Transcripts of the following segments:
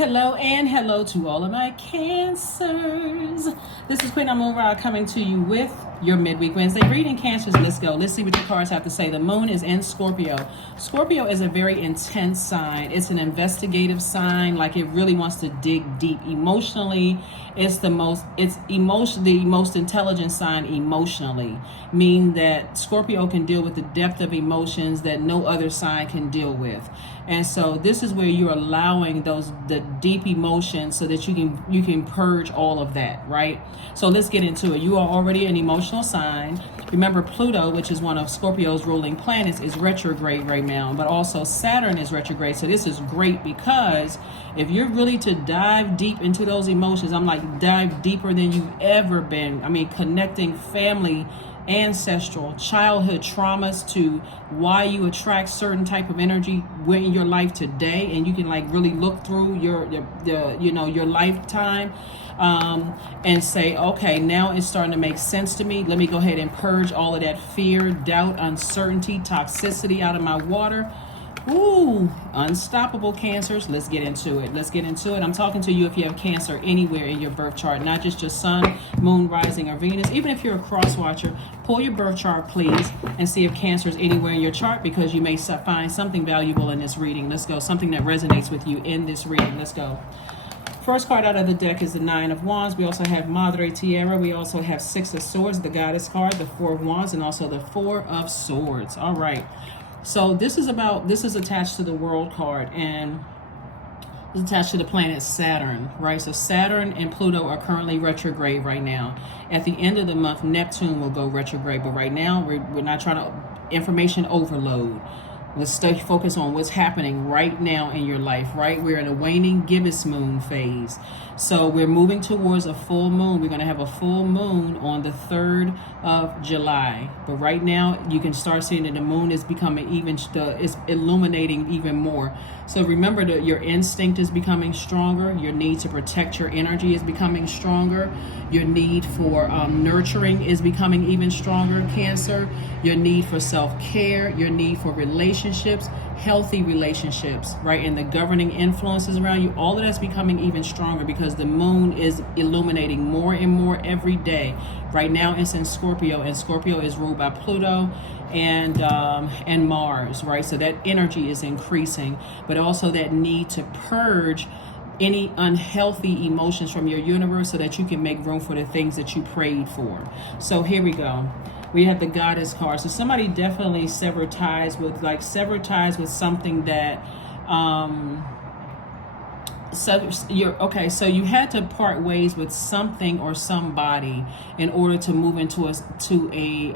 hello, and hello to all of my Cancers. This is Queen Amun Ra coming to you with your midweek Wednesday reading. Cancers, let's go. Let's see what the cards have to say. The moon is in Scorpio. Scorpio is a very intense sign. It's an investigative sign, like it really wants to dig deep. Emotionally, the most intelligent sign emotionally, meaning that Scorpio can deal with the depth of emotions that no other sign can deal with. And so this is where you're allowing the deep emotions so that you can purge all of that, right? So let's get into it. You are already an emotional sign. Remember, Pluto, which is one of Scorpio's ruling planets, is retrograde right now, but also Saturn is retrograde. So this is great because if you're really to dive deep into those emotions, I'm like, dive deeper than you've ever been. I mean, connecting family, ancestral, childhood traumas to why you attract certain type of energy in your life today, and you can like really look through your lifetime and say, okay, now it's starting to make sense to me. Let me go ahead and purge all of that fear, doubt, uncertainty, toxicity out of my water. Ooh, unstoppable Cancers. Let's get into it. I'm talking to you if you have Cancer anywhere in your birth chart, not just your sun, moon, rising, or Venus. Even if you're a cross watcher, pull your birth chart, please, and see if Cancer is anywhere in your chart, because you may find something valuable in this reading. Let's go. Something that resonates with you in this reading. Let's go. First card out of the deck is the Nine of Wands. We also have Madre Tierra. We also have Six of Swords, the Goddess card, the Four of Wands, and also the Four of Swords. All right. So this is attached to the World card, and it's attached to the planet Saturn, right? So Saturn and Pluto are currently retrograde right now. At the end of the month, Neptune will go retrograde, but right now we're not trying to information overload. Let's stay focused on what's happening right now in your life, right? We're in a waning gibbous moon phase. So we're moving towards a full moon. We're going to have a full moon on the 3rd of July. But right now, you can start seeing that the moon is becoming it's illuminating even more. So remember that your instinct is becoming stronger. Your need to protect your energy is becoming stronger. Your need for nurturing is becoming even stronger, Cancer. Your need for self-care, your need for relationships, healthy relationships, right? And the governing influences around you, all of that's becoming even stronger because the moon is illuminating more and more every day. Right now it's in Scorpio, and Scorpio is ruled by Pluto and Mars, right? So that energy is increasing, but also that need to purge any unhealthy emotions from your universe so that you can make room for the things that you prayed for. So here we go. We have the Goddess card. So somebody definitely severed ties with something that so you had to part ways with something or somebody in order to move into a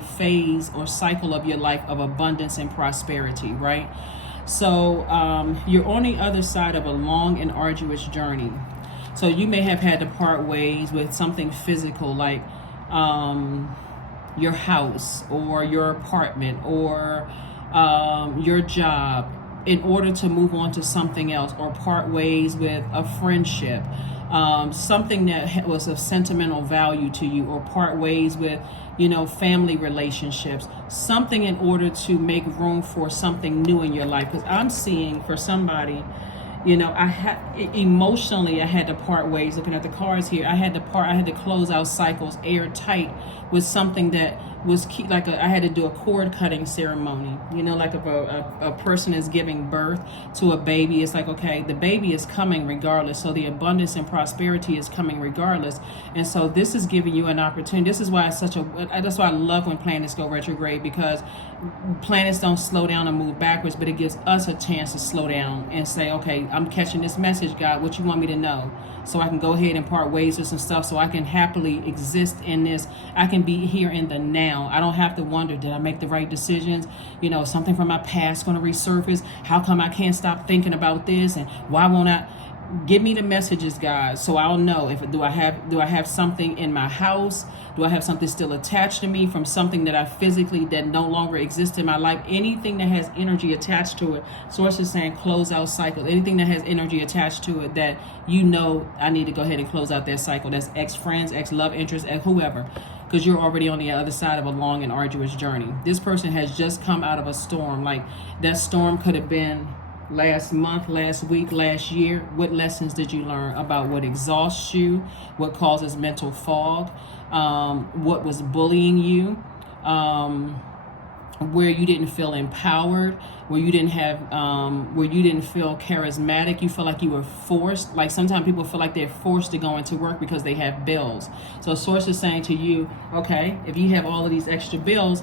phase or cycle of your life of abundance and prosperity, right? So you're on the other side of a long and arduous journey. So you may have had to part ways with something physical, like your house or your apartment or your job, in order to move on to something else, or part ways with a friendship, something that was of sentimental value to you, or part ways with family relationships, something in order to make room for something new in your life. Because I'm seeing for somebody, emotionally I had to part ways. Looking at the cards here, I had to close out cycles airtight with something that was I had to do a cord cutting ceremony. Like if a person is giving birth to a baby, it's like, okay, the baby is coming regardless. So the abundance and prosperity is coming regardless. And so this is giving you an opportunity. This is why that's why I love when planets go retrograde, because planets don't slow down and move backwards, but it gives us a chance to slow down and say, okay, I'm catching this message, God, what you want me to know? So I can go ahead and part ways with some stuff so I can happily exist in this. I can be here in the now. I don't have to wonder, did I make the right decisions? Something from my past going to resurface. How come I can't stop thinking about this? And why won't I? Give me the messages, guys, so I'll know if do I have something in my house? Do I have something still attached to me from something that I physically that no longer exists in my life? Anything that has energy attached to it. Source is saying close out cycles. Anything that has energy attached to it that I need to go ahead and close out that cycle. That's ex-friends, ex-love interest, whoever. Because you're already on the other side of a long and arduous journey. This person has just come out of a storm. Like that storm could have been last month, last week, last year? What lessons did you learn about what exhausts you, what causes mental fog, what was bullying you, where you didn't feel empowered, where you didn't have, where you didn't feel charismatic, you feel like you were forced. Like sometimes people feel like they're forced to go into work because they have bills. So source is saying to you, okay, if you have all of these extra bills,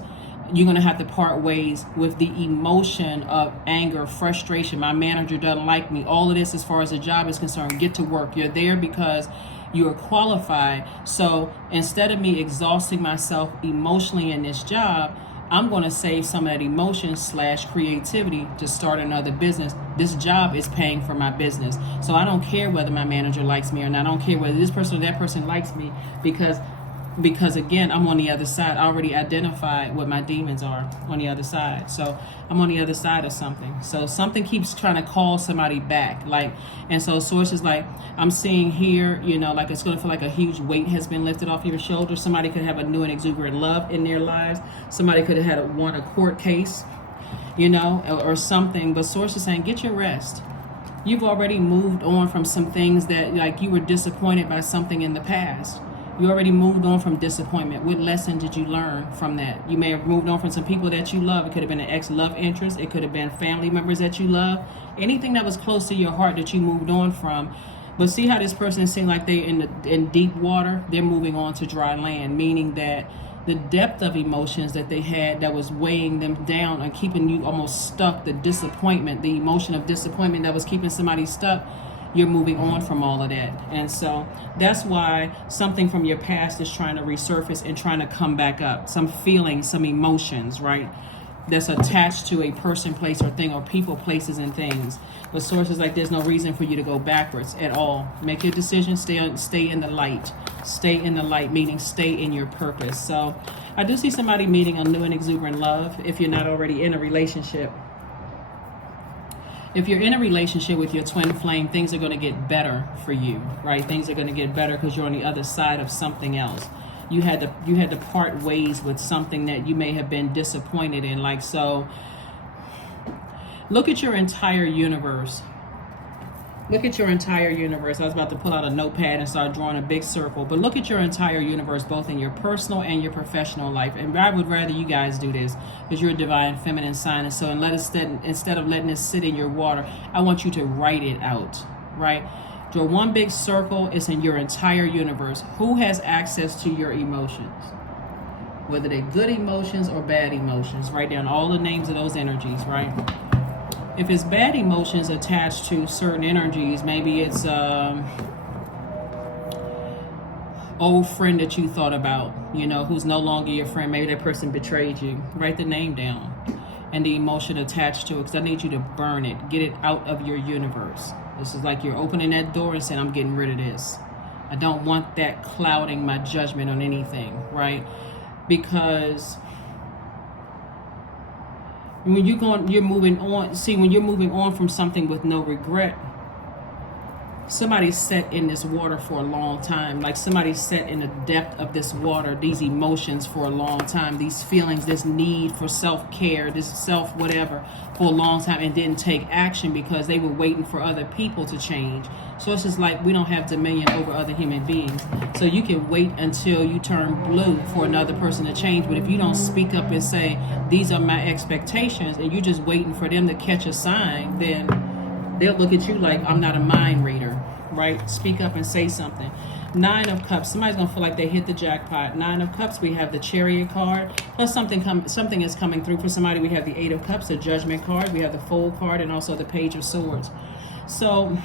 you're going to have to part ways with the emotion of anger, frustration. My manager doesn't like me. All of this as far as the job is concerned. Get to work. You're there because you are qualified. So instead of me exhausting myself emotionally in this job, I'm going to save some of that emotion / creativity to start another business. This job is paying for my business. So I don't care whether my manager likes me or not. I don't care whether this person or that person likes me because again, I'm on the other side. I already identified what my demons are on the other side. So I'm on the other side of something. So something keeps trying to call somebody back. And so sources like I'm seeing here, like it's going to feel like a huge weight has been lifted off your shoulders. Somebody could have a new and exuberant love in their lives. Somebody could have won a court case, or something. But sources saying, get your rest. You've already moved on from some things that like you were disappointed by something in the past. You already moved on from disappointment. What lesson did you learn from that? You may have moved on from some people that you love. It could have been an ex-love interest. It could have been family members that you love. Anything that was close to your heart that you moved on from. But see how this person seems like they're in deep water? They're moving on to dry land, meaning that the depth of emotions that they had that was weighing them down and keeping you almost stuck, the disappointment, the emotion of disappointment that was keeping somebody stuck, you're moving on from all of that. And so that's why something from your past is trying to resurface and trying to come back up. Some feelings, some emotions, right? That's attached to a person, place, or thing, or people, places, and things. But sources like there's no reason for you to go backwards at all. Make your decision, stay in the light. Stay in the light, meaning stay in your purpose. So I do see somebody meeting a new and exuberant love if you're not already in a relationship. If you're in a relationship with your twin flame, things are going to get better for you, right? Things are going to get better because you're on the other side of something else. You had to part ways with something that you may have been disappointed in. Like, so look at your entire universe. Look at your entire universe. I was about to pull out a notepad and start drawing a big circle, but look at your entire universe, both in your personal and your professional life. And I would rather you guys do this because you're a divine feminine sign. And so instead of letting it sit in your water, I want you to write it out, right? Draw one big circle. It's in your entire universe. Who has access to your emotions? Whether they're good emotions or bad emotions. Write down all the names of those energies, right? If it's bad emotions attached to certain energies, maybe it's old friend that you thought about, who's no longer your friend. Maybe that person betrayed you. Write the name down and the emotion attached to it, because I need you to burn it. Get it out of your universe. This is like you're opening that door and saying, I'm getting rid of this. I don't want that clouding my judgment on anything, right? Because when you're moving on. See, when you're moving on from something with no regret, somebody's set in this water for a long time. Like somebody's set in the depth of this water, these emotions for a long time, these feelings, this need for self-care, this self-whatever for a long time, and didn't take action because they were waiting for other people to change. So it's just like we don't have dominion over other human beings. So you can wait until you turn blue for another person to change. But if you don't speak up and say, these are my expectations, and you're just waiting for them to catch a sign, then they'll look at you like, I'm not a mind reader, right? Speak up and say something. 9 of Cups. Somebody's going to feel like they hit the jackpot. 9 of Cups, we have the Chariot card. Plus something is coming through for somebody. We have the 8 of Cups, the Judgment card. We have the Fool card, and also the Page of Swords. So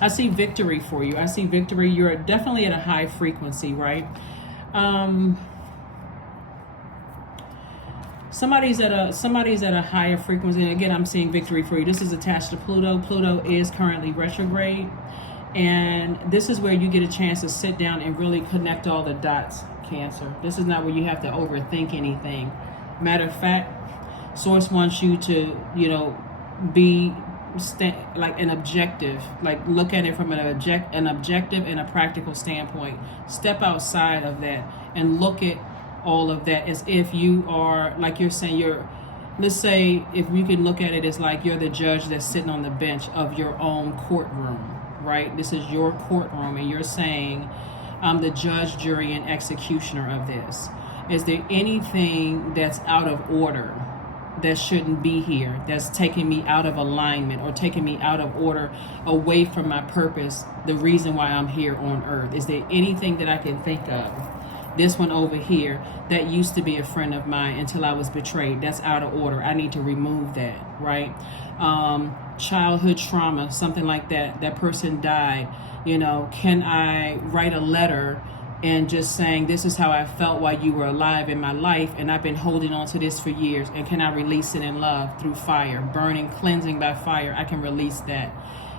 I see victory for you. I see victory. You're definitely at a high frequency, right? Somebody's at a higher frequency. And again, I'm seeing victory for you. This is attached to Pluto. Pluto is currently retrograde. And this is where you get a chance to sit down and really connect all the dots, Cancer. This is not where you have to overthink anything. Matter of fact, Source wants you to, be like an objective, like look at it from an objective and a practical standpoint. Step outside of that and look at all of that as if you are, like you're saying, you're let's say if we can look at it as like you're the judge that's sitting on the bench of your own courtroom, right? This is your courtroom, and you're saying, I'm the judge, jury, and executioner of this. Is there anything that's out of order that shouldn't be here, that's taking me out of alignment or taking me out of order, away from my purpose, the reason why I'm here on earth? Is there anything that I can think of? This one over here, that used to be a friend of mine until I was betrayed, that's out of order. I need to remove that, right? Childhood trauma, something like that. That person died. You know, can I write a letter and just saying, this is how I felt while you were alive in my life, and I've been holding on to this for years, and can I release it in love through fire, burning, cleansing by fire? I can release that.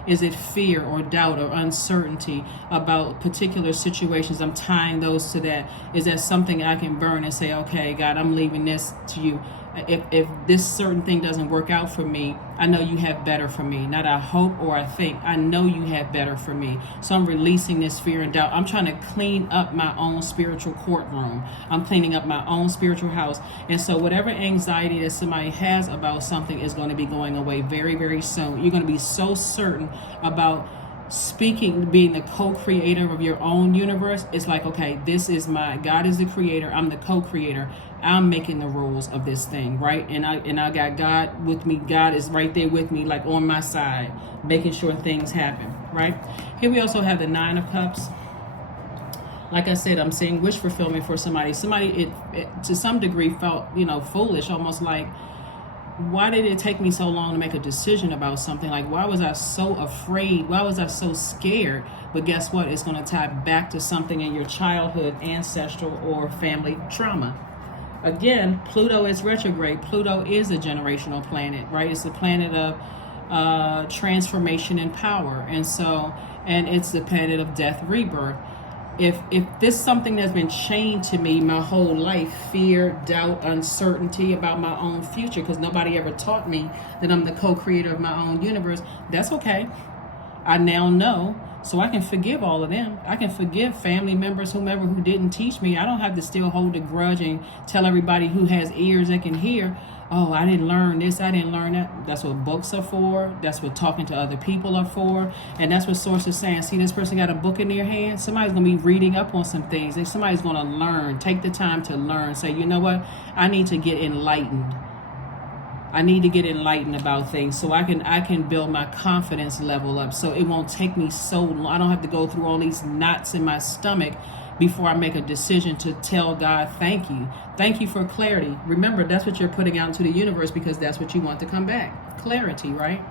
Is it fear or doubt or uncertainty about particular situations? I'm tying those to that. Is that something I can burn and say, okay, God, I'm leaving this to you. If this certain thing doesn't work out for me, I know you have better for me. Not I hope or I think. I know you have better for me. So I'm releasing this fear and doubt. I'm trying to clean up my own spiritual courtroom. I'm cleaning up my own spiritual house. And so whatever anxiety that somebody has about something is going to be going away very, very soon. You're going to be so certain about speaking, being the co-creator of your own universe. It's like, okay, this is God is the creator, I'm the co-creator, I'm making the rules of this thing, right? And I got God with me. God is right there with me, like on my side, making sure things happen, right? Here we also have the 9 of Cups. Like I said, I'm seeing wish fulfillment for somebody. It to some degree felt, foolish, almost like, why did it take me so long to make a decision about something? Like, why was I so afraid? Why was I so scared? But guess what? It's going to tie back to something in your childhood, ancestral, or family trauma. Again, Pluto is retrograde. Pluto is a generational planet, right? It's the planet of transformation and power. And it's the planet of death, rebirth. If this something that's been chained to me my whole life, fear, doubt, uncertainty about my own future, because nobody ever taught me that I'm the co-creator of my own universe, that's okay. I now know, so I can forgive all of them. I can forgive family members, whomever, who didn't teach me. I don't have to still hold a grudge and tell everybody who has ears that can hear, oh, I didn't learn this, I didn't learn that. That's what books are for. That's what talking to other people are for. And that's what Source is saying. See, this person got a book in their hand. Somebody's going to be reading up on some things. Somebody's going to learn. Take the time to learn. Say, you know what? I need to get enlightened. I need to get enlightened about things so I can build my confidence level up, so it won't take me so long. I don't have to go through all these knots in my stomach before I make a decision to tell God, thank you. Thank you for clarity. Remember, that's what you're putting out into the universe, because that's what you want to come back. Clarity, right?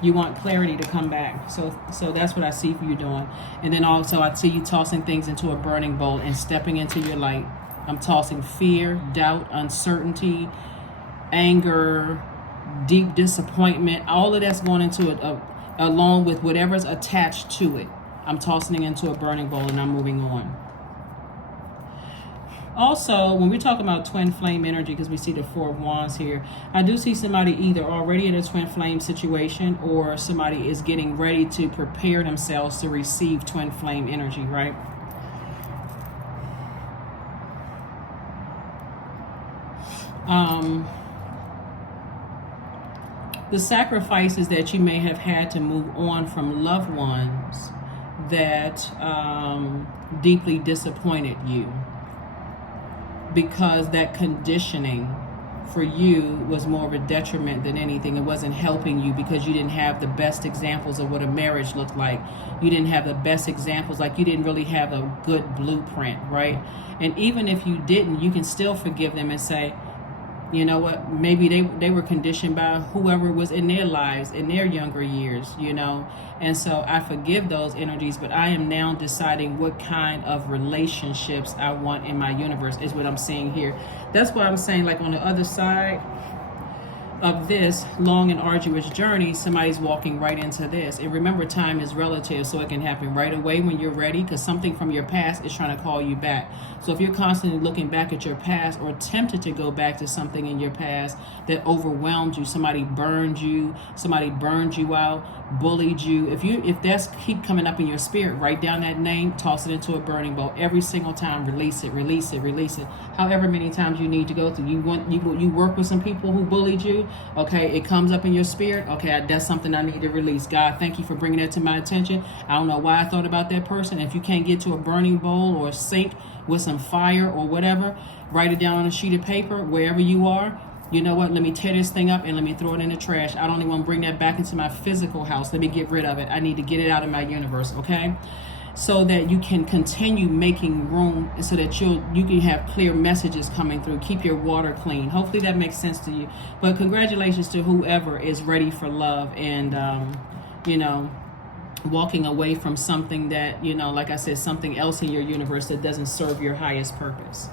You want clarity to come back. So that's what I see for you doing. And then also I see you tossing things into a burning bowl and stepping into your light. I'm tossing fear, doubt, uncertainty, anger, deep disappointment, all of that's going into it, along with whatever's attached to it. I'm tossing it into a burning bowl and I'm moving on. Also, when we're talking about twin flame energy, because we see the 4 of Wands here, I do see somebody either already in a twin flame situation, or somebody is getting ready to prepare themselves to receive twin flame energy, right? The sacrifices that you may have had to move on from loved ones that deeply disappointed you, because that conditioning for you was more of a detriment than anything. It wasn't helping you because you didn't have the best examples of what a marriage looked like. You didn't have the best examples, like you didn't really have a good blueprint, right? And even if you didn't, you can still forgive them and say, you know what, maybe they were conditioned by whoever was in their lives in their younger years, and so I forgive those energies, but I am now deciding what kind of relationships I want in my universe, is what I'm seeing here. That's why I'm saying, like, on the other side, of this long and arduous journey, somebody's walking right into this. And remember, time is relative, so it can happen right away when you're ready, because something from your past is trying to call you back. So if you're constantly looking back at your past or tempted to go back to something in your past that overwhelmed you, somebody burned you out, bullied you, if that's keep coming up in your spirit, write down that name, toss it into a burning bowl every single time. Release it. However many times you need to go through. You work with some people who bullied you. Okay, it comes up in your spirit. Okay, that's something I need to release. God, thank you for bringing that to my attention. I don't know why I thought about that person. If you can't get to a burning bowl or a sink with some fire or whatever, write it down on a sheet of paper wherever you are. You know what? Let me tear this thing up and let me throw it in the trash. I don't even want to bring that back into my physical house. Let me get rid of it. I need to get it out of my universe, okay? So that you can continue making room, so that you can have clear messages coming through. Keep your water clean. Hopefully that makes sense to you. But congratulations to whoever is ready for love and, walking away from something that, like I said, something else in your universe that doesn't serve your highest purpose.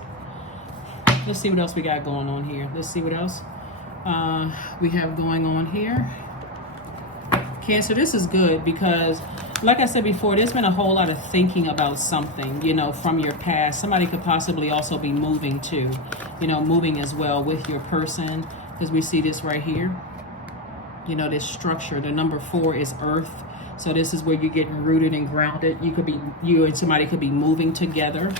Let's see what else we got going on here. Let's see what else we have going on here. Cancer, this is good because, like I said before, there's been a whole lot of thinking about something, from your past. Somebody could possibly also be moving too, moving as well with your person, because we see this right here. This structure. The number 4 is earth. So this is where you're getting rooted and grounded. You and somebody could be moving together.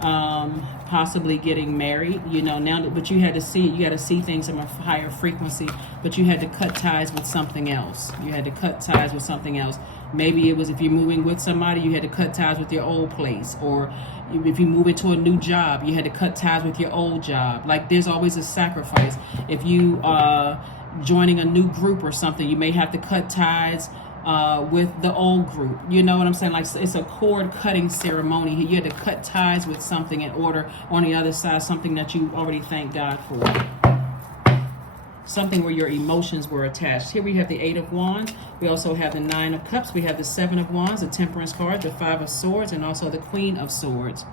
Possibly getting married, now, but you got to see things from a higher frequency, but you had to cut ties with something else. Maybe it was, if you're moving with somebody, you had to cut ties with your old place, or if you move into a new job, you had to cut ties with your old job. Like, there's always a sacrifice. If you joining a new group or something, you may have to cut ties with the old group. You know what I'm saying? Like, it's a cord cutting ceremony. You had to cut ties with something in order, on the other side, something that you already thank God for. Something where your emotions were attached. Here we have the 8 of Wands. We also have the 9 of Cups. We have the 7 of Wands, the Temperance card, the 5 of Swords, and also the Queen of Swords.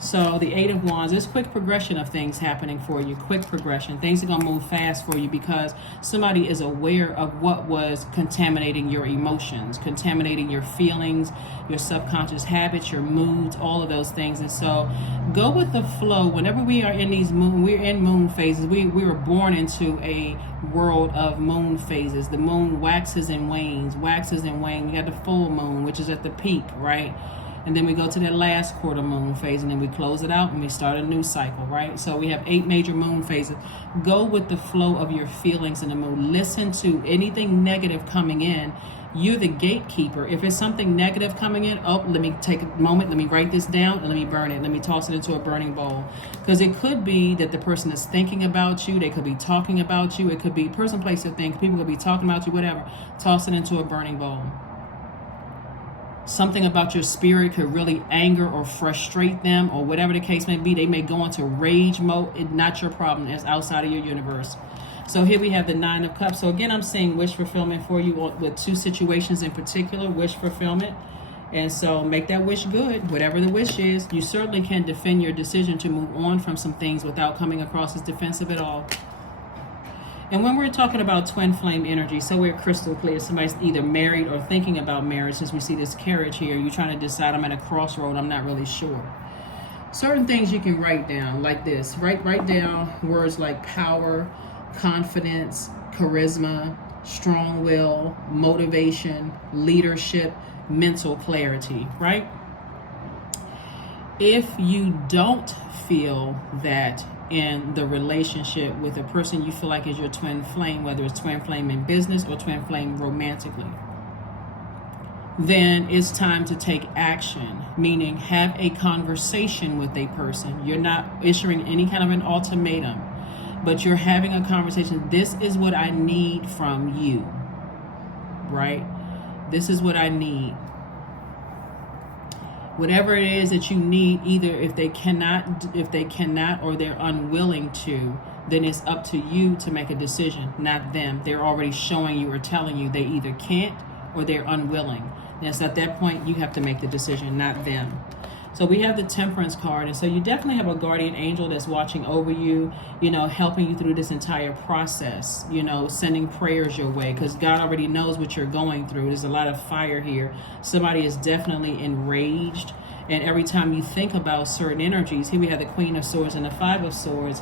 So the 8 of Wands, there's quick progression of things happening for you. Quick progression. Things are going to move fast for you because somebody is aware of what was contaminating your emotions, contaminating your feelings, your subconscious habits, your moods, all of those things. And so go with the flow. Whenever we are in we're in moon phases. We were born into a world of moon phases. The moon waxes and wanes. We got the full moon, which is at the peak, right? And then we go to that last quarter moon phase, and then we close it out and we start a new cycle, right? So we have 8 major moon phases. Go with the flow of your feelings in the moon. Listen to anything negative coming in. You're the gatekeeper. If it's something negative coming in, let me take a moment, let me write this down, and let me burn it. Let me toss it into a burning bowl. Because it could be that the person is thinking about you. They could be talking about you. It could be person, place, or thing. People could be talking about you, whatever. Toss it into a burning bowl. Something about your spirit could really anger or frustrate them, or whatever the case may be. They may go into rage mode. It's not your problem. It's outside of your universe. So here we have the 9 of Cups. So again, I'm seeing wish fulfillment for you with 2 situations in particular, wish fulfillment. And so make that wish good, whatever the wish is. You certainly can defend your decision to move on from some things without coming across as defensive at all. And when we're talking about twin flame energy, so we're crystal clear. Somebody's either married or thinking about marriage. Since we see this carriage here, you're trying to decide, I'm at a crossroad, I'm not really sure. Certain things you can write down like this. Write down words like power, confidence, charisma, strong will, motivation, leadership, mental clarity, right? If you don't feel that in the relationship with a person you feel like is your twin flame, whether it's twin flame in business or twin flame romantically, then it's time to take action, meaning have a conversation with a person. You're not issuing any kind of an ultimatum, but you're having a conversation. This is what I need from you, right? This is what I need. Whatever it is that you need, either if they cannot or they're unwilling to, then it's up to you to make a decision, not them. They're already showing you or telling you they either can't or they're unwilling. And it's at that point you have to make the decision, not them. So we have the Temperance card, and so you definitely have a guardian angel that's watching over you, helping you through this entire process, sending prayers your way, because God already knows what you're going through. There's a lot of fire here. Somebody is definitely enraged, and every time you think about certain energies, here we have the Queen of Swords and the Five of Swords.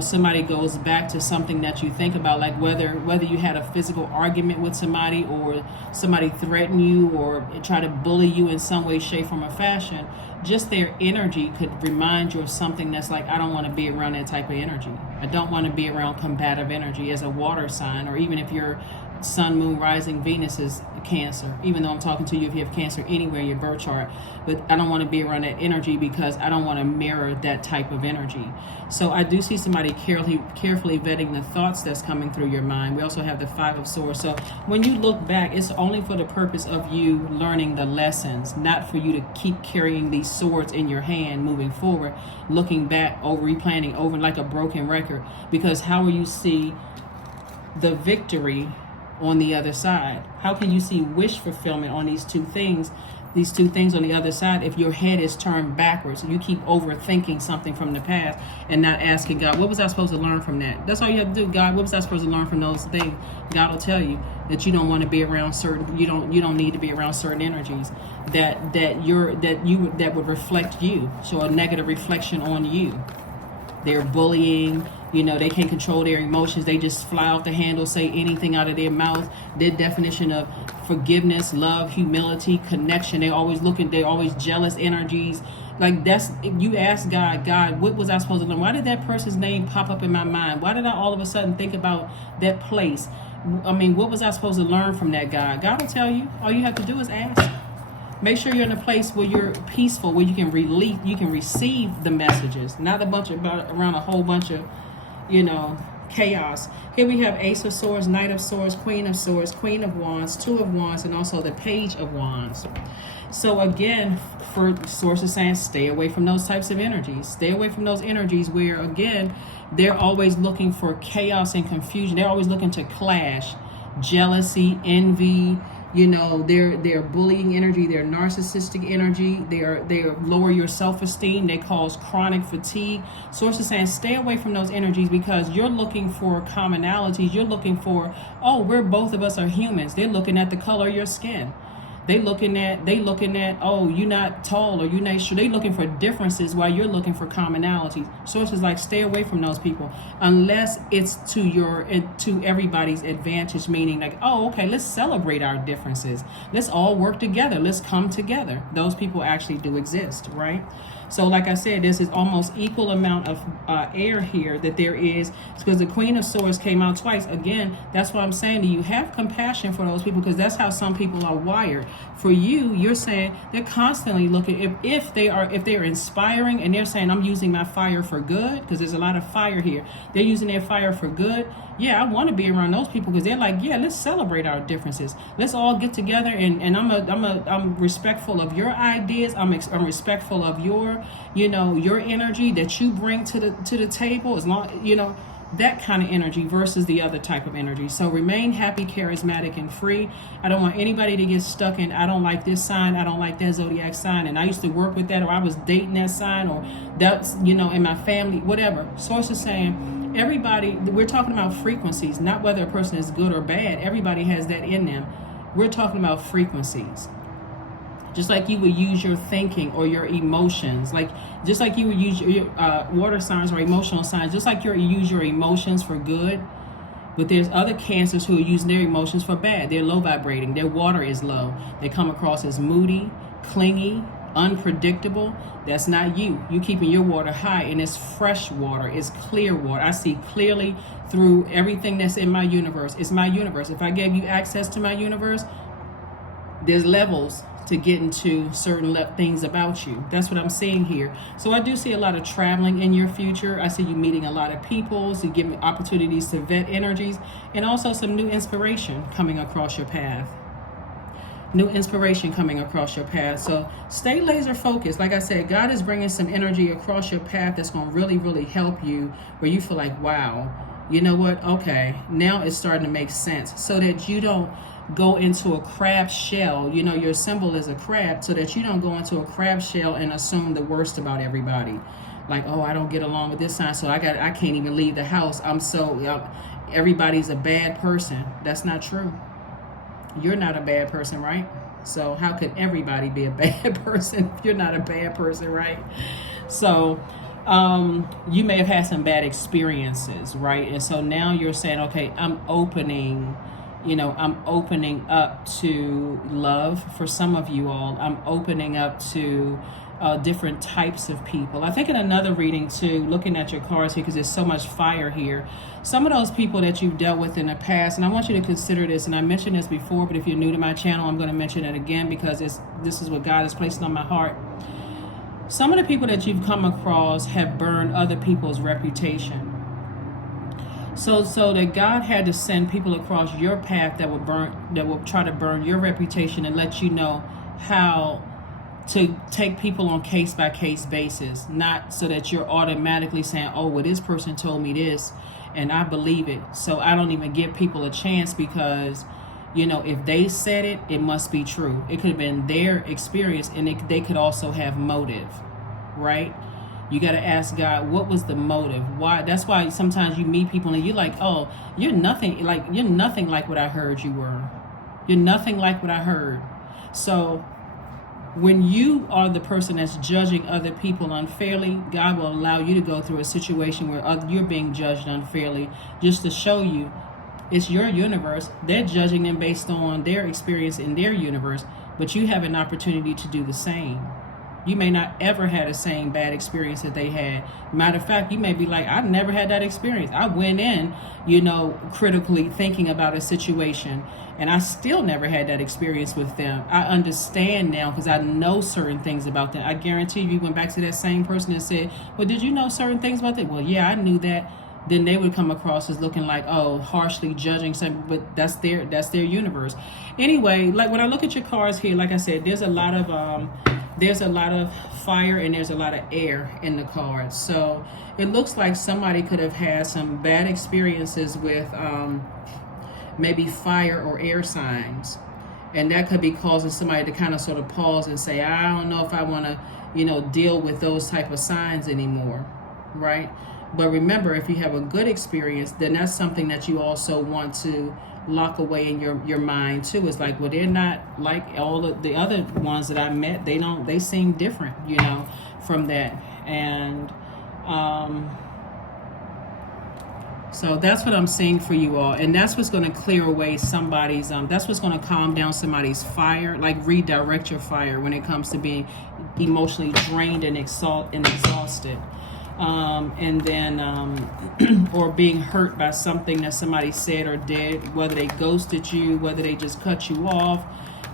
Somebody goes back to something that you think about, like whether you had a physical argument with somebody, or somebody threatened you or try to bully you in some way, shape, form, or fashion. Just their energy could remind you of something that's like, I don't want to be around that type of energy. I don't want to be around combative energy as a water sign, or even if you're Sun, Moon, Rising, Venus is Cancer, even though I'm talking to you if you have Cancer anywhere in your birth chart. But I don't want to be around that energy because I don't want to mirror that type of energy. So I do see somebody carefully vetting the thoughts that's coming through your mind. We also have the Five of Swords. So when you look back, it's only for the purpose of you learning the lessons, not for you to keep carrying these swords in your hand moving forward, looking back over, replanning over like a broken record. Because how will you see the victory on the other side? How can you see wish fulfillment on these two things on the other side if your head is turned backwards? You keep overthinking something from the past and not asking God, what was I supposed to learn from that? That's all you have to do. God, what was I supposed to learn from those things? God will tell you that you don't want to be around certain, you don't need to be around certain energies that would reflect you, show a negative reflection on you. They're bullying, they can't control their emotions. They just fly off the handle, say anything out of their mouth. Their definition of forgiveness, love, humility, connection, they're always jealous energies. Like you ask God, what was I supposed to learn? Why did that person's name pop up in my mind? Why did I all of a sudden think about that place? What was I supposed to learn from that, God? God will tell you. All you have to do is ask. Make sure you're in a place where you're peaceful, where you can receive the messages, not around a whole bunch of, chaos. Here we have Ace of Swords, Knight of Swords, Queen of Swords, Queen of Wands, Two of Wands, and also the Page of Wands. So again, for sources saying, stay away from those types of energies. Stay away from those energies where, again, they're always looking for chaos and confusion. They're always looking to clash, jealousy, envy. They're bullying energy, they're narcissistic energy, they lower your self-esteem, they cause chronic fatigue. Sources saying stay away from those energies because you're looking for commonalities. You're looking for, we're both of us are humans. They're looking at the color of your skin. They looking at, you're not tall or you're not sure. They looking for differences while you're looking for commonalities. Sources like stay away from those people unless it's to everybody's advantage, meaning like, okay, let's celebrate our differences. Let's all work together. Let's come together. Those people actually do exist, right? So like I said, this is almost equal amount of air here that there is, because the Queen of Swords came out twice. Again, that's what I'm saying to you. Have compassion for those people because that's how some people are wired. For you, you're saying they're constantly looking, if they're inspiring and they're saying, I'm using my fire for good, because there's a lot of fire here. They're using their fire for good. Yeah, I want to be around those people because they're like, yeah, let's celebrate our differences. Let's all get together and I'm respectful of your ideas. I'm respectful of your energy that you bring to the table, as long, that kind of energy versus the other type of energy. So remain happy, charismatic, and free. I don't want anybody to get stuck in, I don't like this sign, I don't like that zodiac sign, and I used to work with that, or I was dating that sign, or that's, in my family, whatever. Source is saying, everybody, we're talking about frequencies, not whether a person is good or bad. Everybody has that in them. We're talking about frequencies. Just like you would use your thinking or your emotions, just like you would use your water signs or emotional signs, just like you use your emotions for good. But there's other Cancers who are using their emotions for bad. They're low vibrating. Their water is low. They come across as moody, clingy, unpredictable. That's not you. You keeping your water high, and it's fresh water. It's clear water. I see clearly through everything that's in my universe. It's my universe. If I gave you access to my universe, there's levels to get into certain things about you. That's what I'm seeing here. So I do see a lot of traveling in your future. I see you meeting a lot of people, so you give me opportunities to vet energies, and also some new inspiration coming across your path. New inspiration coming across your path. So stay laser focused. Like I said, God is bringing some energy across your path that's going to really, really help you, where you feel like, wow, You know what? Okay, now it's starting to make sense, so that you don't go into a crab shell. You know, your symbol is a crab, so that you don't go into a crab shell and assume the worst about everybody. Like, oh, I don't get along with this sign, so I can't even leave the house. Everybody's a bad person. That's not true. You're not a bad person, right? So how could everybody be a bad person if you're not a bad person, right? So you may have had some bad experiences, right? And so now you're saying, okay, I'm opening up to love. For some of you all, I'm opening up to different types of people. I think in another reading too, looking at your cards here, because there's so much fire here, some of those people that you've dealt with in the past, and I want you to consider this, and I mentioned this before, but if you're new to my channel, I'm going to mention it again, because this is what God has placed on my heart. Some of the people that you've come across have burned other people's reputation. So that God had to send people across your path that will try to burn your reputation and let you know how to take people on case-by-case basis, not so that you're automatically saying, oh, well, this person told me this and I believe it, so I don't even give people a chance, because if they said it, it must be true. It could have been their experience, and they could also have motive, right? You got to ask God, what was the motive? Why? That's why sometimes you meet people and you're like, oh, you're nothing like what I heard you were. You're nothing like what I heard. So when you are the person that's judging other people unfairly, God will allow you to go through a situation where you're being judged unfairly, just to show you it's your universe. They're judging them based on their experience in their universe, but you have an opportunity to do the same. You may not ever had the same bad experience that they had. Matter of fact, you may be like, I've never had that experience. I went in, critically thinking about a situation, and I still never had that experience with them. I understand now because I know certain things about them. I guarantee you went back to that same person and said, well, did you know certain things about that? Well, yeah, I knew that. Then they would come across as looking like, oh, harshly judging something, but that's their universe. Anyway, like when I look at your cards here, like I said, there's a lot of fire and there's a lot of air in the cards. So it looks like somebody could have had some bad experiences with maybe fire or air signs. And that could be causing somebody to kind of sort of pause and say, I don't know if I want to, deal with those type of signs anymore, right? But remember, if you have a good experience, then that's something that you also want to lock away in your mind too. It's like, well, they're not like all of the other ones that I met. They seem different, from that. And so that's what I'm seeing for you all. And that's what's going to clear away somebody's, that's what's going to calm down somebody's fire, like redirect your fire when it comes to being emotionally drained and exhausted. And then or being hurt by something that somebody said or did, whether they ghosted you, whether they just cut you off,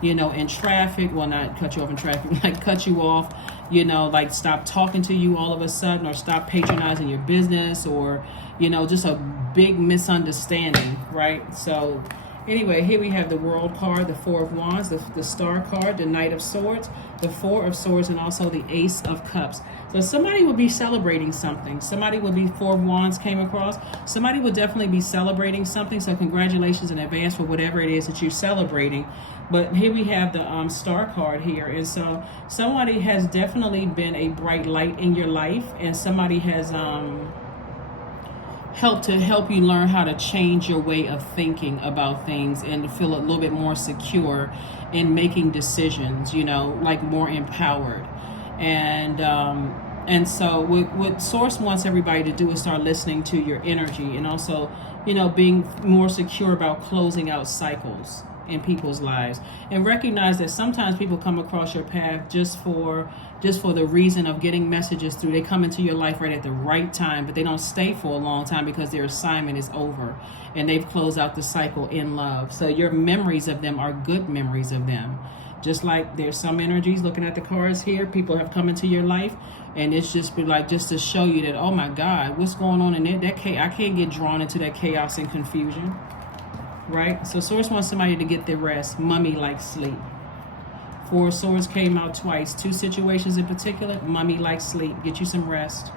in traffic. Well, not cut you off in traffic, like cut you off, like stop talking to you all of a sudden, or stop patronizing your business, or just a big misunderstanding, right? So anyway, here we have the World card, the Four of Wands, the Star card, the Knight of Swords, the Four of Swords, and also the Ace of Cups. So somebody will be celebrating something. Somebody will be, Four of Wands came across. Somebody will definitely be celebrating something. So congratulations in advance for whatever it is that you're celebrating. But here we have the Star card here. And so somebody has definitely been a bright light in your life. And somebody has help you learn how to change your way of thinking about things and to feel a little bit more secure in making decisions, like more empowered. And so what Source wants everybody to do is start listening to your energy, and also, being more secure about closing out cycles in people's lives, and recognize that sometimes people come across your path just for the reason of getting messages through. They come into your life right at the right time, but they don't stay for a long time because their assignment is over and they've closed out the cycle in love. So your memories of them are good memories of them. Just like there's some energies, looking at the cards here, people have come into your life, and it's just to show you that, oh my God, what's going on in there? I can't get drawn into that chaos and confusion, right? So Source wants somebody to get their rest, mummy-like sleep. Four of Swords came out twice. Two situations in particular, mummy-like sleep. Get you some rest.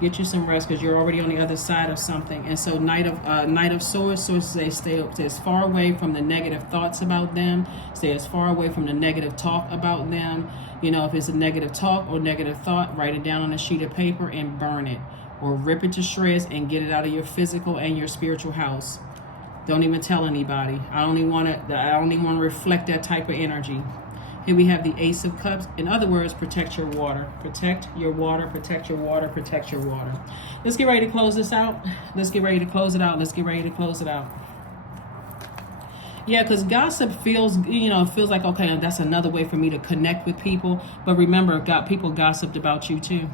Get you some rest because you're already on the other side of something. And so Knight of Swords, they stay as far away from the negative thoughts about them. Stay as far away from the negative talk about them. You know, if it's a negative talk or negative thought, write it down on a sheet of paper and burn it. Or rip it to shreds and get it out of your physical and your spiritual house. Don't even tell anybody. I only want to reflect that type of energy. Here we have the Ace of Cups. In other words, protect your water. Protect your water, protect your water, protect your water. Let's get ready to close this out. Let's get ready to close it out. Let's get ready to close it out. Yeah, because gossip feels like, okay, that's another way for me to connect with people. But remember, people gossiped about you too.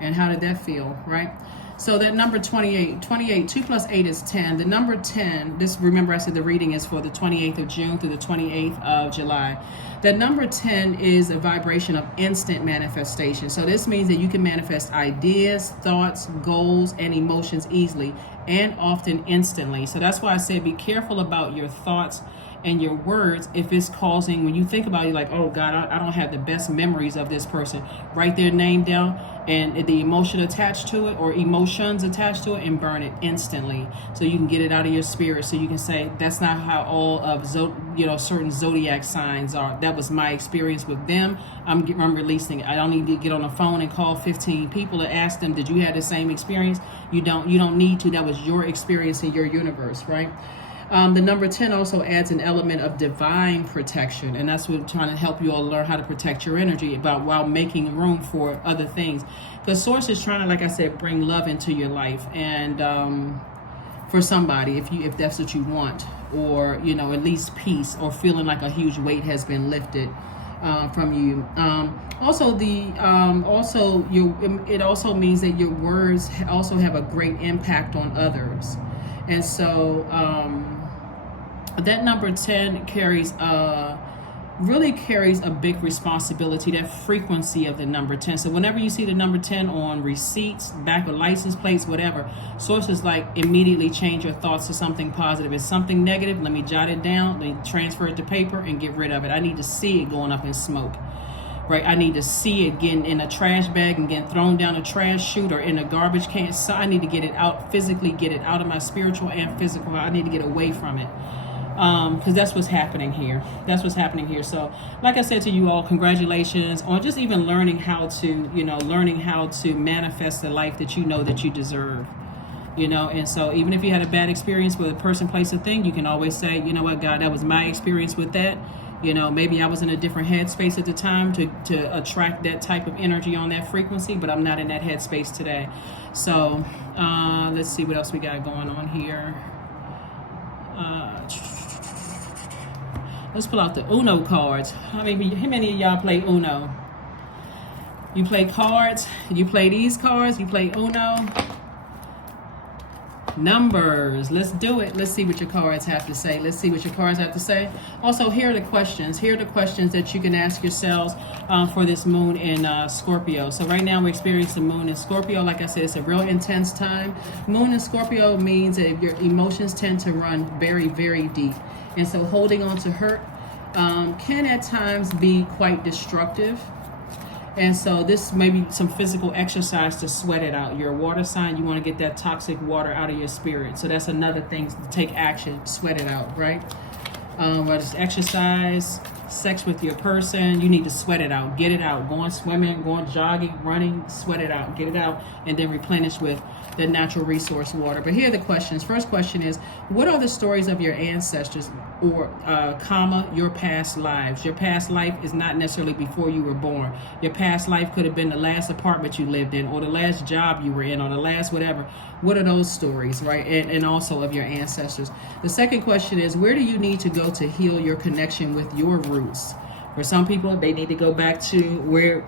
And how did that feel, right? So that number 28, 2 plus 8 is 10. The number 10, remember I said the reading is for the 28th of June through the 28th of July. That number 10 is a vibration of instant manifestation. So this means that you can manifest ideas, thoughts, goals, and emotions easily and often instantly. So that's why I said be careful about your thoughts and your words. If it's causing, when you think about it, like, oh God, I don't have the best memories of this person, write their name down and the emotion attached to it or emotions attached to it and burn it instantly so you can get it out of your spirit. So you can say, that's not how all of certain zodiac signs are. That was my experience with them. I'm releasing it. I don't need to get on the phone and call 15 people and ask them, did you have the same experience? You don't need to. That was your experience in your universe, right? The number 10 also adds an element of divine protection, and that's what I'm trying to help you all learn how to protect your energy while making room for other things. Because Source is trying to, like I said, bring love into your life, and for somebody, if that's what you want, or at least peace, or feeling like a huge weight has been lifted from you. It also means that your words also have a great impact on others, and so. That number 10 really carries a big responsibility, that frequency of the number 10. So whenever you see the number 10 on receipts, back of license plates, whatever, sources like immediately change your thoughts to something positive. If something negative, let me jot it down, let me transfer it to paper and get rid of it. I need to see it going up in smoke. Right, I need to see it getting in a trash bag and getting thrown down a trash chute or in a garbage can. So I need to get it out, physically get it out of my spiritual and physical. I need to get away from it. Because that's what's happening here. That's what's happening here. So, like I said to you all, congratulations on just even learning how to manifest the life that you know that you deserve. And so even if you had a bad experience with a person, place, or thing, you can always say, you know what, God, that was my experience with that. Maybe I was in a different headspace at the time to attract that type of energy on that frequency, but I'm not in that headspace today. So let's see what else we got going on here. Let's pull out the Uno cards. How many of y'all play Uno? You play cards? You play these cards? You play Uno? Numbers. Let's do it. Let's see what your cards have to say. Also, here are the questions. Here are the questions that you can ask yourselves for this moon in Scorpio. So right now we're experiencing the moon in Scorpio. Like I said, it's a real intense time. Moon in Scorpio means that your emotions tend to run very, very deep. And so holding on to hurt can at times be quite destructive. And so this may be some physical exercise to sweat it out. You're a water sign. You want to get that toxic water out of your spirit. So that's another thing to take action, sweat it out, right? Whether it's exercise, sex with your person, you need to sweat it out, get it out. Going swimming, going jogging, running, sweat it out, get it out, and then replenish with the natural resource water. But here are the questions. First question is, what are the stories of your ancestors or your past lives? Your past life is not necessarily before you were born. Your past life could have been the last apartment you lived in or the last job you were in or the last whatever. What are those stories, right? And also of your ancestors. The second question is, where do you need to go to heal your connection with your roots? For some people, they need to go back to where,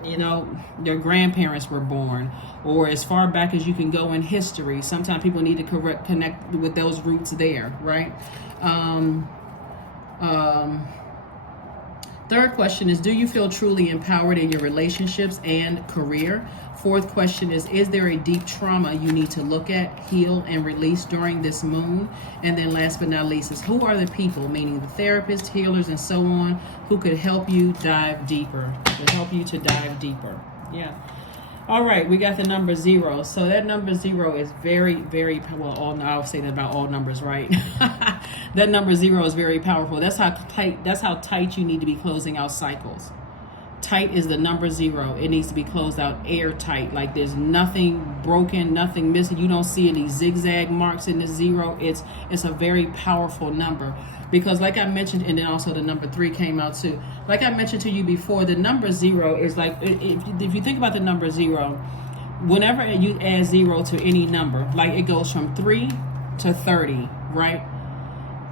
their grandparents were born, or as far back as you can go in history. Sometimes people need to connect with those roots there, right? Third question is, do you feel truly empowered in your relationships and career? Fourth question is there a deep trauma you need to look at, heal, and release during this moon? And then last but not least is, who are the people, meaning the therapists, healers, and so on, who could help you dive deeper, Yeah. All right, we got the number 0. So that number 0 is very, very well. I'll say that about all numbers, right? That number 0 is very powerful. That's how tight. That's how tight you need to be closing out cycles. Tight is the number 0. It needs to be closed out airtight. Like there's nothing broken, nothing missing. You don't see any zigzag marks in the 0. It's a very powerful number. Because like I mentioned, and then also the number 3 came out too. Like I mentioned to you before, the number 0 is like, if you think about the number 0, whenever you add 0 to any number, like it goes from 3 to 30, right?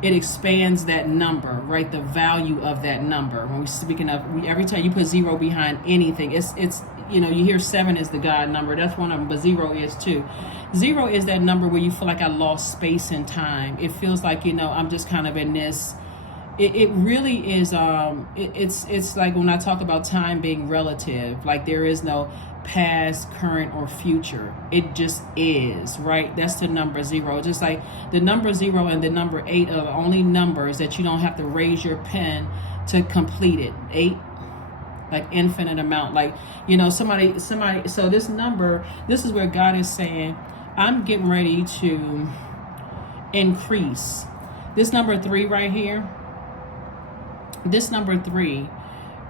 It expands that number, right? The value of that number. When we're speaking of, every time you put 0 behind anything, it's you know, you hear 7 is the God number. That's one of them, but 0 is too. 0 is that number where you feel like I lost space and time. It feels like, you know, I'm just kind of in this. It really is. It's like when I talk about time being relative, like there is no past, current, or future. It just is, right? That's the number 0. Just like the number 0 and the number 8 are the only numbers that you don't have to raise your pen to complete it. 8, like infinite amount. Like, you know, somebody. So this number, this is where God is saying, I'm getting ready to increase. This number 3 right here. This number 3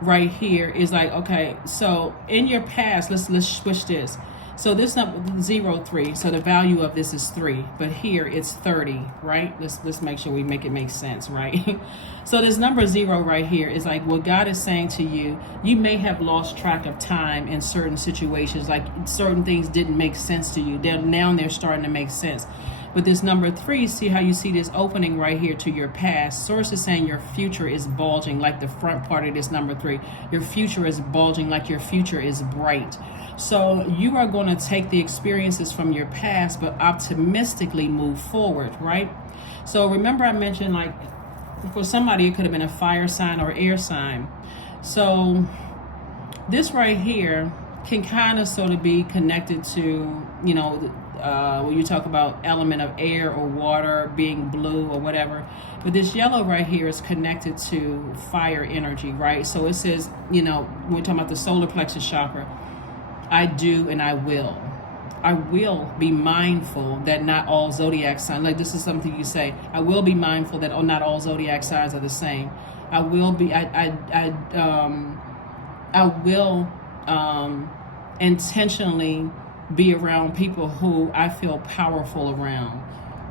right here is like, okay, so in your past, let's switch this. So this number 0, 3, so the value of this is 3, but here it's 30, right? Let's make sure we make it make sense, right? So this number 0 right here is like what God is saying to you. You may have lost track of time in certain situations, like certain things didn't make sense to you. Now they're starting to make sense. But this number 3, see how you see this opening right here to your past. Source is saying your future is bulging, like the front part of this number 3. Your future is bulging, like your future is bright. So you are going to take the experiences from your past, but optimistically move forward, right? So remember I mentioned, like, for somebody it could have been a fire sign or air sign. So this right here can kind of sort of be connected to, you know, when you talk about element of air or water being blue or whatever. But this yellow right here is connected to fire energy, right? So it says, you know, when we're talking about the solar plexus chakra, I do and I will. I will be mindful that not all zodiac signs, like this is something you say, I will be mindful that not all zodiac signs are the same. I will be, I will intentionally be around people who I feel powerful around,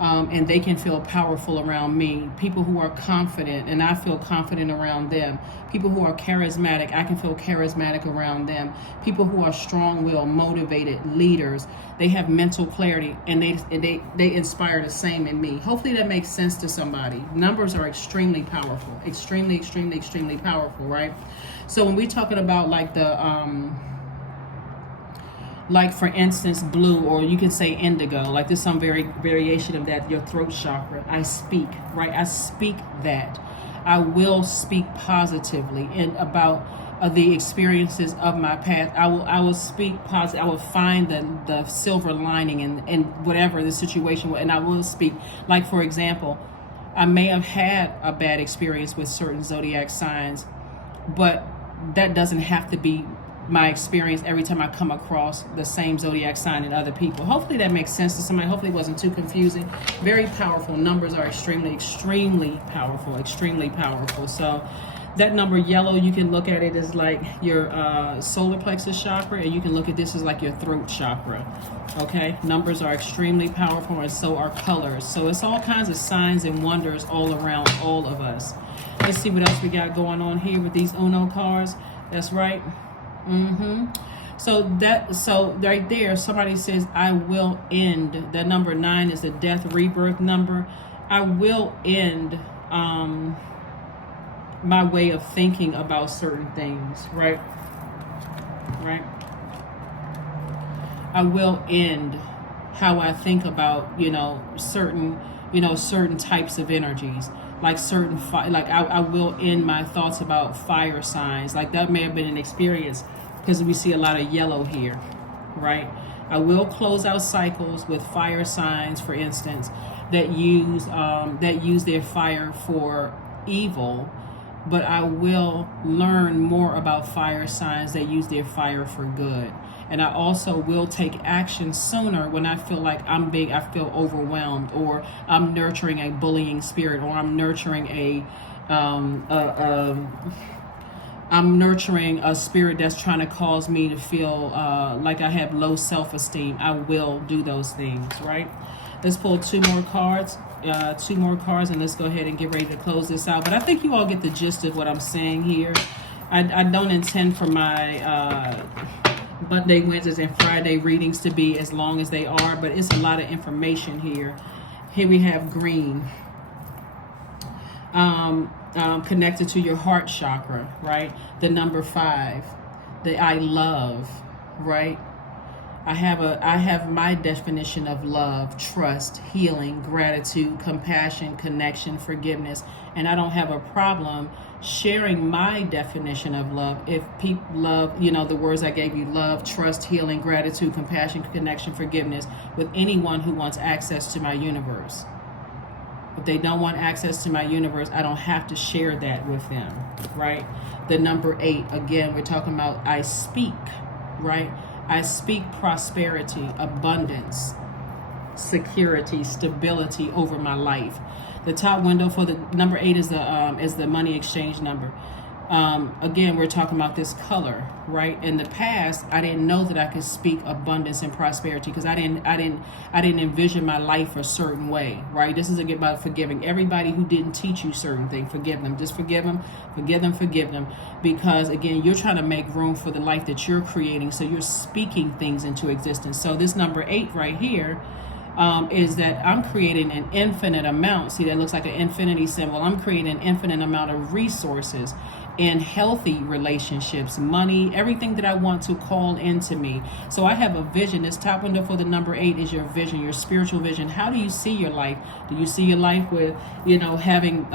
and they can feel powerful around me. People who are confident and I feel confident around them. People who are charismatic, I can feel charismatic around them. People who are strong-willed, motivated leaders, they have mental clarity and they inspire the same in me. Hopefully that makes sense to somebody. Numbers are extremely powerful, extremely powerful, right? So when we're talking about like the like for instance blue, or you can say indigo, like there's some variation of that, your throat chakra. I speak, right? I speak that. I will speak positively and about the experiences of my past. I will speak positive. I will find the silver lining in whatever the situation was, and I will speak. Like for example, I may have had a bad experience with certain zodiac signs, but that doesn't have to be my experience every time I come across the same zodiac sign in other people. Hopefully that makes sense to somebody. Hopefully it wasn't too confusing. Very powerful. Numbers are extremely powerful. So that number yellow, you can look at it as like your solar plexus chakra, and you can look at this as like your throat chakra. Okay, numbers are extremely powerful, and so are colors. So it's all kinds of signs and wonders all around all of us. Let's see what else we got going on here with these Uno cards. That's right. So right there, somebody says, I will end. That number 9 is the death rebirth number. I will end my way of thinking about certain things, right? I will end how I think about, certain types of energies. Like certain, I will end my thoughts about fire signs. Like that may have been an experience, because we see a lot of yellow here, right? I will close out cycles with fire signs, for instance, that use their fire for evil, but I will learn more about fire signs that use their fire for good. And I also will take action sooner when I feel like I feel overwhelmed, or I'm nurturing a bullying spirit, or I'm nurturing I'm nurturing a spirit that's trying to cause me to feel like I have low self-esteem. I will do those things, right? Let's pull two more cards, and let's go ahead and get ready to close this out. But I think you all get the gist of what I'm saying here. I don't intend for my Monday, Wednesdays, and Friday readings to be as long as they are, but it's a lot of information here. Here we have green. Connected to your heart chakra, right? The number 5, the I love, right? I have my definition of love: trust, healing, gratitude, compassion, connection, forgiveness. And I don't have a problem sharing my definition of love if people love, the words I gave you: love, trust, healing, gratitude, compassion, connection, forgiveness, with anyone who wants access to my universe. If they don't want access to my universe, I don't have to share that with them, right? The number 8, again, we're talking about I speak, right? I speak prosperity, abundance, security, stability over my life. The top window for the number 8 is the money exchange number. Again, we're talking about this color, right? In the past, I didn't know that I could speak abundance and prosperity because I didn't envision my life a certain way, right? This is about forgiving everybody who didn't teach you certain things. Forgive them. Just forgive them. Forgive them. Because again, you're trying to make room for the life that you're creating. So you're speaking things into existence. So this number 8 right here is that I'm creating an infinite amount. See, that looks like an infinity symbol. I'm creating an infinite amount of resources in healthy relationships, money, everything that I want to call into me. So I have a vision. This top window for the number 8 is your vision, your spiritual vision. How do you see your life? Do you see your life with, having,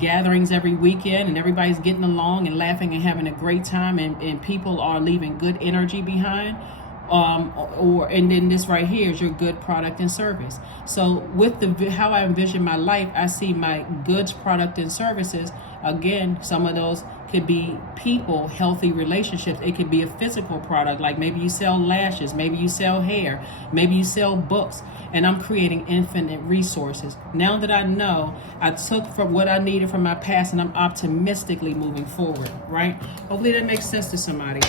gatherings every weekend and everybody's getting along and laughing and having a great time and people are leaving good energy behind? And then this right here is your good product and service. So with how I envision my life, I see my goods, product, and services. Again, some of those could be people, healthy relationships. It could be a physical product, like maybe you sell lashes, maybe you sell hair, maybe you sell books, and I'm creating infinite resources. Now that I know, I took from what I needed from my past and I'm optimistically moving forward, right? Hopefully that makes sense to somebody.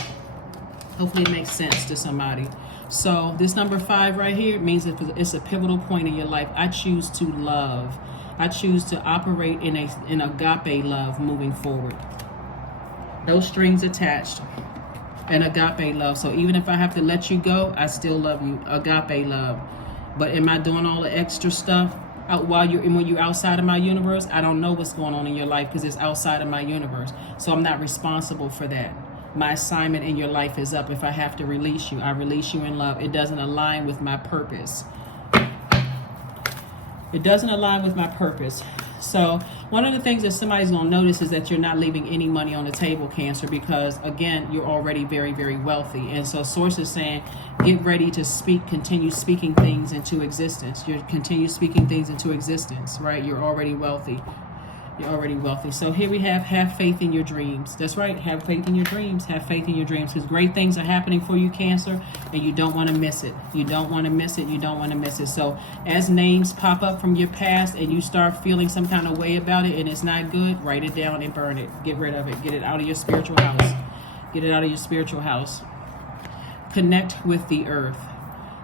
Hopefully it makes sense to somebody. So this number 5 right here means that it's a pivotal point in your life. I choose to love. I choose to operate in agape love moving forward. No strings attached. And agape love. So even if I have to let you go, I still love you. Agape love. But am I doing all the extra stuff when you're outside of my universe? I don't know what's going on in your life because it's outside of my universe. So I'm not responsible for that. My assignment in your life is up. If I have to release you, I release you in love. It doesn't align with my purpose. It doesn't align with my purpose. So one of the things that somebody's going to notice is that you're not leaving any money on the table, Cancer, because again, you're already very, very wealthy. And so Source is saying, get ready to continue speaking things into existence. You continue speaking things into existence, right? You're already wealthy. You're already wealthy. So here we have faith in your dreams. That's right. Have faith in your dreams. Have faith in your dreams. Because great things are happening for you, Cancer, and you don't want to miss it. You don't want to miss it. You don't want to miss it. So as names pop up from your past and you start feeling some kind of way about it and it's not good, write it down and burn it. Get rid of it. Get it out of your spiritual house. Get it out of your spiritual house. Connect with the earth.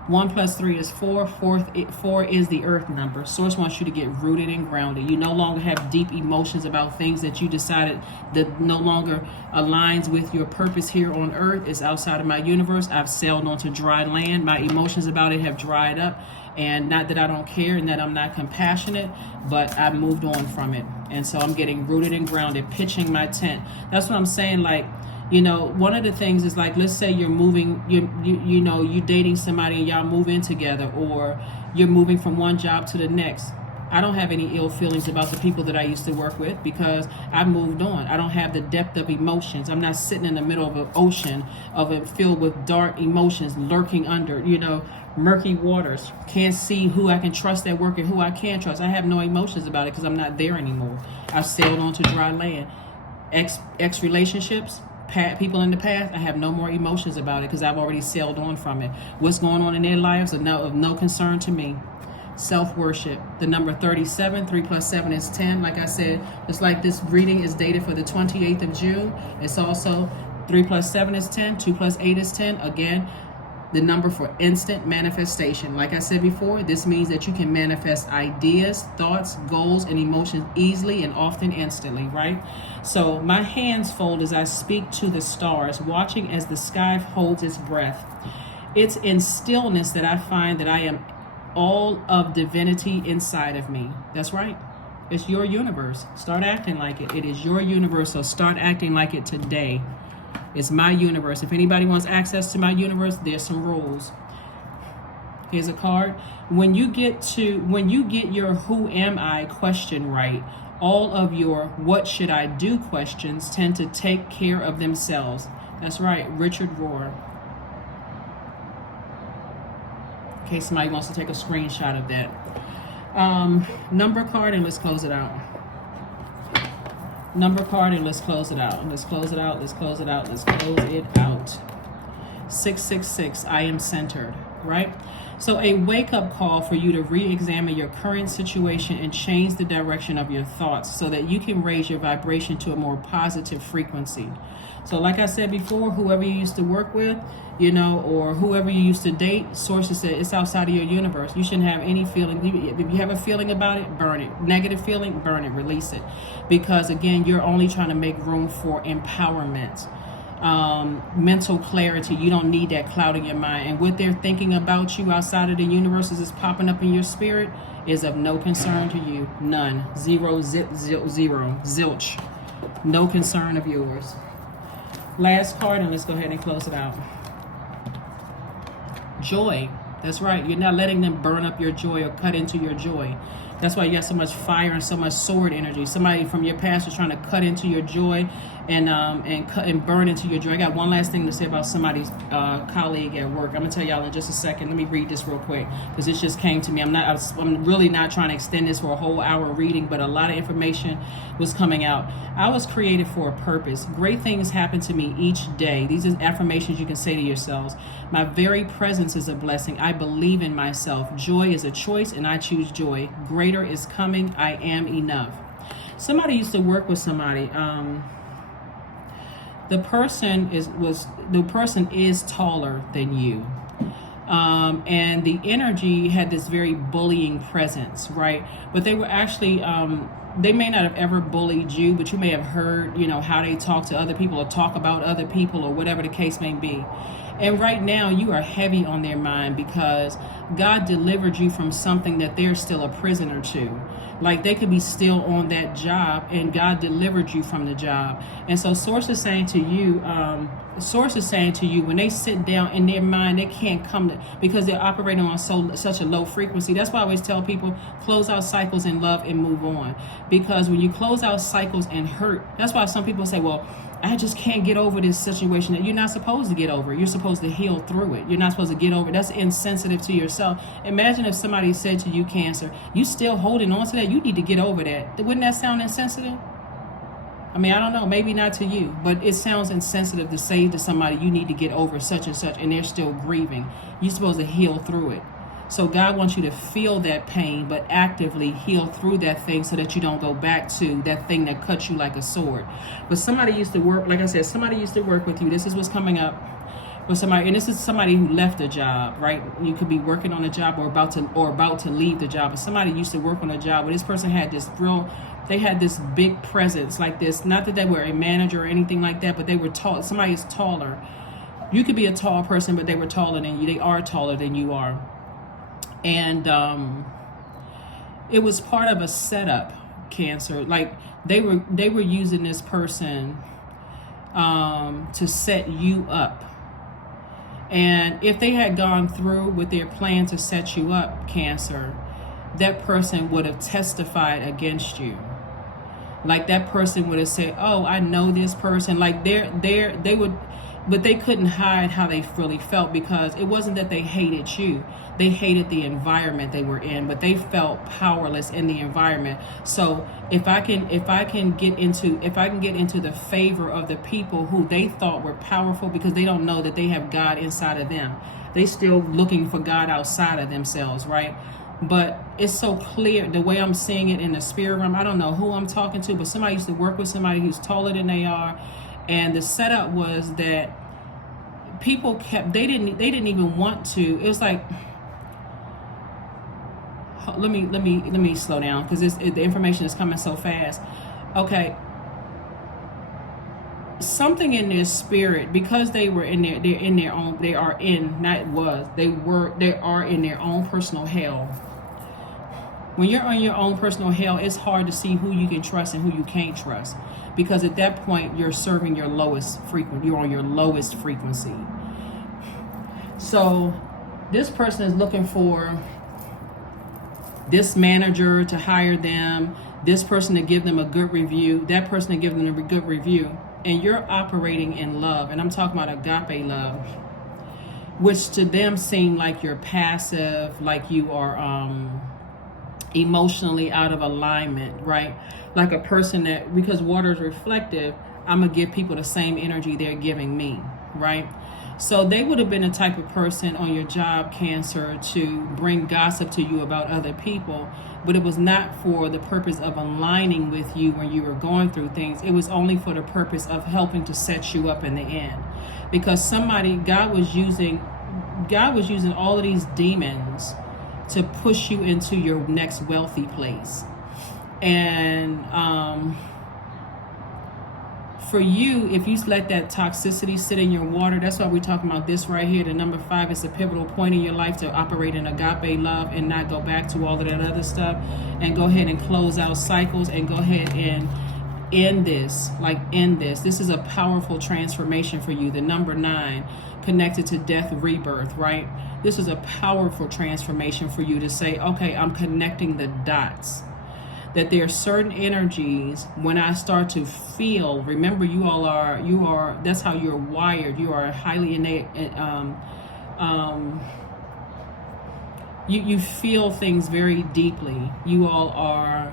1 + 3 is 4. 4 is the earth number. Source wants you to get rooted and grounded. You no longer have deep emotions about things that you decided that no longer aligns with your purpose here on earth. It's outside of my universe. I've sailed onto dry land. My emotions about it have dried up. And not that I don't care and that I'm not compassionate, but I've moved on from it. And so I'm getting rooted and grounded, pitching my tent. That's what I'm saying. Like, one of the things is like, let's say you're moving, you're dating somebody and y'all move in together, or you're moving from one job to the next. I don't have any ill feelings about the people that I used to work with because I've moved on. I don't have the depth of emotions. I'm not sitting in the middle of an ocean of it filled with dark emotions lurking under, Murky waters. Can't see who I can trust at work and who I can't trust. I have no emotions about it because I'm not there anymore. I've sailed onto dry land. Ex relationships, people in the past, I have no more emotions about it because I've already sailed on from it. What's going on in their lives of no concern to me. Self-worship. The number 37, 3 plus 7 is 10. Like I said, it's like this reading is dated for the 28th of June. It's also 3 plus 7 is 10, 2 plus 8 is 10. Again, the number for instant manifestation. Like I said before, this means that you can manifest ideas, thoughts, goals, and emotions easily and often instantly, right? So my hands fold as I speak to the stars, watching as the sky holds its breath. It's in stillness that I find that I am all of divinity inside of me. That's right. It's your universe. Start acting like it. It is your universe, so start acting like it today. It's my universe. If anybody wants access to my universe, there's some rules. Here's a card. When you get your who am I question right, all of your what should I do questions tend to take care of themselves. That's right, Richard Rohr. In case somebody wants to take a screenshot of that. Number card, and let's close it out. Number card, and let's close it out. Let's close it out. Let's close it out. Let's close it out. 666. I am centered. Right? So a wake-up call for you to re-examine your current situation and change the direction of your thoughts so that you can raise your vibration to a more positive frequency. So like I said before, whoever you used to work with, or whoever you used to date, sources said it's outside of your universe. You shouldn't have any feeling. If you have a feeling about it, burn it. Negative feeling, burn it, release it. Because again, you're only trying to make room for empowerment. Mental clarity. You don't need that cloud in your mind. And what they're thinking about you outside of the universe is popping up in your spirit is of no concern to you. None. Zero, zilch. No concern of yours. Last card, and let's go ahead and close it out. Joy. That's right. You're not letting them burn up your joy or cut into your joy. That's why you got so much fire and so much sword energy. Somebody from your past is trying to cut into your joy and burn into your joy. I got one last thing to say about somebody's colleague at work. I'm gonna tell y'all in just a second. Let me read this real quick because this just came to me. I'm really not trying to extend this for a whole hour reading, but a lot of information was coming out. I was created for a purpose. Great things happen to me each day. These are affirmations you can say to yourselves. My very presence is a blessing. I believe in myself. Joy is a choice, and I choose joy. Greater is coming. I am enough. Somebody used to work with somebody. The person is taller than you, and the energy had this very bullying presence, right? But they were actually they may not have ever bullied you, but you may have heard, how they talk to other people or talk about other people or whatever the case may be. And right now you are heavy on their mind because God delivered you from something that they're still a prisoner to. Like they could be still on that job and God delivered you from the job. And so source is saying to you, when they sit down in their mind, they can't come to, because they're operating on such a low frequency. That's why I always tell people, close out cycles in love and move on. Because when you close out cycles and hurt, that's why some people say, well, I just can't get over this situation. That you're not supposed to get over. You're supposed to heal through it. You're not supposed to get over it. That's insensitive to yourself. Imagine if somebody said to you, Cancer, you still holding on to that. You need to get over that. Wouldn't that sound insensitive? I mean, I don't know, maybe not to you, but it sounds insensitive to say to somebody, you need to get over such and such, and they're still grieving. You're supposed to heal through it. So God wants you to feel that pain, but actively heal through that thing so that you don't go back to that thing that cuts you like a sword. But somebody used to work, like I said, somebody used to work with you. This is what's coming up with somebody, and this is somebody who left a job, right? You could be working on a job or about to leave the job, but somebody used to work on a job where this person had this they had this big presence like this. Not that they were a manager or anything like that, but they were tall. Somebody is taller. You could be a tall person, but they were taller than you. They are taller than you are. And it was part of a setup, Cancer. Like they were using this person to set you up. And if they had gone through with their plan to set you up, Cancer, that person would have testified against you. Like that person would have said, oh, I know this person. Like they would, but they couldn't hide how they really felt, because it wasn't that they hated you. They hated the environment they were in, but they felt powerless in the environment. So if I can get into the favor of the people who they thought were powerful, because they don't know that they have God inside of them. They still looking for God outside of themselves, right? But it's so clear the way I'm seeing it in the spirit realm. I don't know who I'm talking to, but somebody used to work with somebody who's taller than they are, and the setup was that people they didn't even want to. It was like, let me slow down, because the information is coming so fast. Okay, something in their spirit, because they are in their own personal hell. When you're on your own personal hell, it's hard to see who you can trust and who you can't trust, because at that point you're serving your lowest frequency. You're on your lowest frequency. So this person is looking for this manager to hire them, this person to give them a good review, that person to give them a good review, and you're operating in love, and I'm talking about agape love, which to them seem like you're passive, like you are emotionally out of alignment, right? Like a person that, because water is reflective, I'm gonna give people the same energy they're giving me, right? So they would have been the type of person on your job, Cancer, to bring gossip to you about other people, but it was not for the purpose of aligning with you when you were going through things. It was only for the purpose of helping to set you up in the end, because God was using all of these demons to push you into your next wealthy place. And for you, if you let that toxicity sit in your water, that's why we're talking about this right here. The number 5 is a pivotal point in your life to operate in agape love and not go back to all of that other stuff, and go ahead and close out cycles, and go ahead and end this. This is a powerful transformation for you. The number 9, connected to death, rebirth, right? This is a powerful transformation for you to say, okay, I'm connecting the dots. That there are certain energies when I start to feel, remember you are, that's how you're wired. You are highly innate. You feel things very deeply. You all are,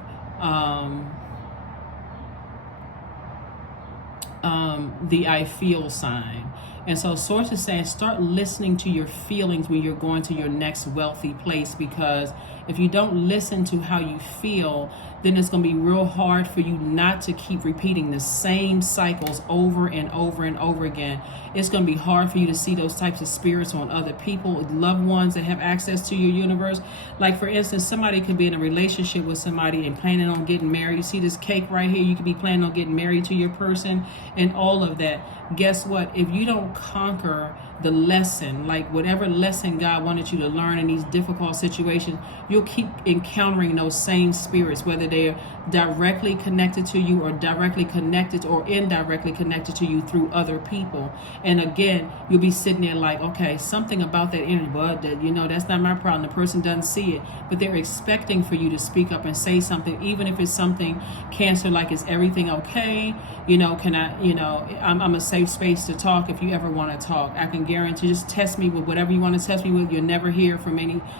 the I feel sign. And so Source is saying, start listening to your feelings when you're going to your next wealthy place, because if you don't listen to how you feel, then it's going to be real hard for you not to keep repeating the same cycles over and over and over again. It's going to be hard for you to see those types of spirits on other people, loved ones that have access to your universe. Like, for instance, somebody could be in a relationship with somebody and planning on getting married. You see this cake right here? You could be planning on getting married to your person and all of that. Guess what? If you don't conquer the lesson, like whatever lesson God wanted you to learn in these difficult situations, you'll keep encountering those same spirits, whether they're directly connected to you or directly connected or indirectly connected to you through other people. And again, you'll be sitting there like, okay, something about that energy, but that's not my problem. The person doesn't see it, but they're expecting for you to speak up and say something, even if it's something, Cancer, like, is everything okay? Can I, I'm a safe space to talk if you ever want to talk. I can guarantee, just test me with whatever you want to test me with. You'll never hear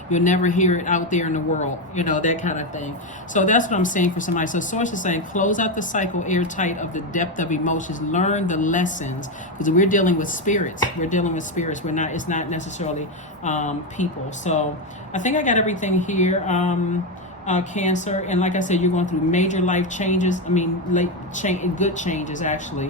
you'll never hear it out there in the world, that kind of thing. So that's what I'm saying for somebody. So Source is saying, close out the cycle airtight of the depth of emotions, learn the lessons, because we're dealing with spirits. It's not necessarily people. So I think I got everything here. Cancer, and like I said, you're going through major life changes. Good changes, actually.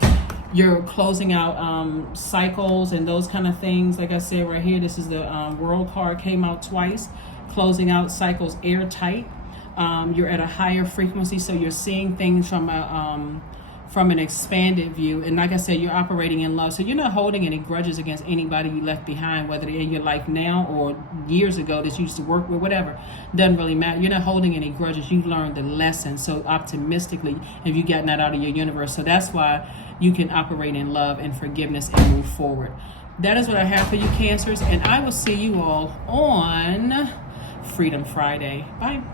You're closing out cycles and those kind of things. Like I said right here, this is the World card, came out twice. Closing out cycles airtight. You're at a higher frequency, so you're seeing things from an expanded view. And like I said, you're operating in love. So you're not holding any grudges against anybody you left behind, whether they're in your life now or years ago that you used to work with, whatever. Doesn't really matter. You're not holding any grudges. You learned the lesson so optimistically, if you gotten that out of your universe. So that's why you can operate in love and forgiveness and move forward. That is what I have for you, Cancers. And I will see you all on Freedom Friday. Bye.